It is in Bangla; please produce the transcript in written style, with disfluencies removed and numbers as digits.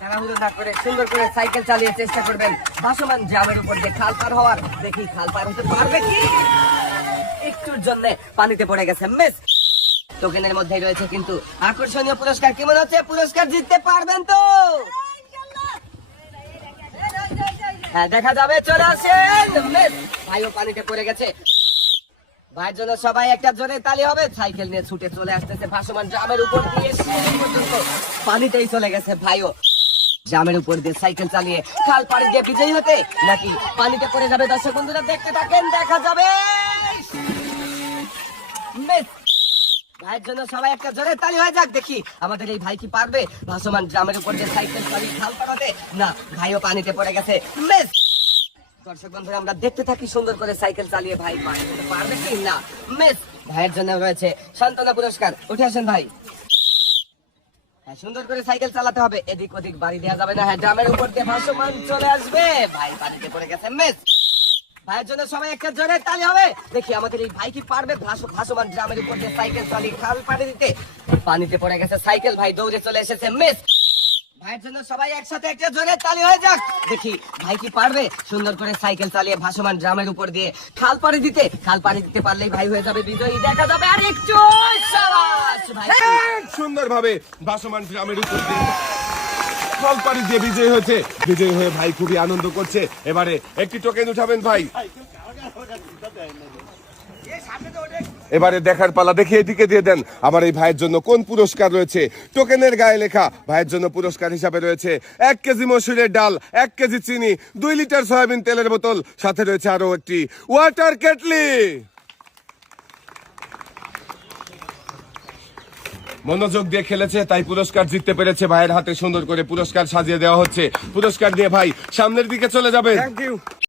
তাড়াহুড়ো না করে সুন্দর করে সাইকেল চালিয়ে চেষ্টা করবেন ভাসমান জামের উপর দিয়ে খাল পার হওয়ার। দেখি খাল পার হতে পারবে কি। একটুর জন্য পানিতে পড়ে গেছে, মিস। টোকেনের মধ্যেই রয়েছে কিন্তু আকর্ষণীয় পুরস্কার। কি মনে হচ্ছে পুরস্কার জিততে পারবেন তো? হ্যাঁ, দেখা যাবে। চলে আসেন, মিস। ভাইও পানিতে পড়ে গেছে। ভাইয়ের জন্য সবাই একটা জোরে তালি হবে। সাইকেল নিয়ে ছুটে চলে আসতেছে ভাসমান জামের উপর দিয়ে শেষ পর্যন্ত পানিতেই চলে গেছে ভাইও। জামের উপর দিয়ে সাইকেল চালিয়ে খাল পাড়ি দিয়ে বিজয়ী হতে নাকি পানিতে পড়ে যাবে? দর্শক বন্ধুরা দেখতে থাকেন, দেখা যাবে। মিস। ভাইয়ের জন্য সবাই একটা জোরে তালি হয়ে যাক। দেখি আমাদের এই ভাই কি পারবে ভাসমান জামের উপর দিয়ে সাইকেল চালিয়ে খাল পাড়াতে। না, ভাইও পানিতে পড়ে গেছে, মিস। দর্শক বন্ধুরা আমরা দেখতে থাকি সুন্দর করে সাইকেল চালিয়ে ভাই পারবে কি না, মিস। ভাইয়ের জন্য রয়েছে সান্ত্বনা পুরস্কার। উঠে আসেন ভাই। হ্যাঁ, সুন্দর করে সাইকেল চালাতে হবে, এদিক ওদিক বাড়ি দেওয়া যাবে না। হ্যাঁ, ড্রামের উপর দিয়ে ভাসমান চলে আসবে। ভাই পানিতে পড়ে গেছে, মিস। ভাইয়ের জন্য সবাই একটা জোরে তালি হবে। দেখি আমাদের এই ভাই কি পারবে ভাসমান ড্রামের উপর দিয়ে সাইকেল চালিয়ে খাল পাড়ি দিতে। পানিতে পড়ে গেছে সাইকেল, ভাই দৌড়ে চলে এসেছে, মিস। ভাইয়ের জন্য সবাই একসাথে একটা জোরে তালি হয়ে যাক। দেখি ভাই কি পারবে সুন্দর করে সাইকেল চালিয়ে ভাসমান ড্রামের উপর দিয়ে খাল পাড়ি দিতে। খাল পাড়ি দিতে পারলেই ভাই হয়ে যাবে বিজয়ী। দেখা যাবে। আর একটু সাবাস ভাই। সুন্দর ভাবে ভাসমান গ্রামের উপর দিয়ে খাল পাড়ি দিয়ে বিজয়ী হয়েছে। বিজয়ী হয়ে ভাই খুবই আনন্দ করছে। এবারে একটি টোকেন উঠাবেন ভাই। এবারে দেখার পালা। দেখি এদিকে দিয়ে দেন। আমার এই ভাইয়ের জন্য কোন পুরস্কার রয়েছে? টোকেনের গায়ে লেখা ভাইয়ের জন্য পুরস্কার হিসাবে রয়েছে 1 কেজি মসুরের ডাল, 1 কেজি চিনি, 2 লিটার সয়াবিন তেলের বোতল, সাথে রয়েছে আরো একটি ওয়াটার কেটলি। মনোযোগ দিয়ে খেলেছে তাই পুরস্কার জিততে পেরেছে। ভাইয়ের হাতে সুন্দর করে পুরস্কার সাজিয়ে দেওয়া হচ্ছে। পুরস্কার দিয়ে ভাই সামনের দিকে চলে যাবে। Thank you.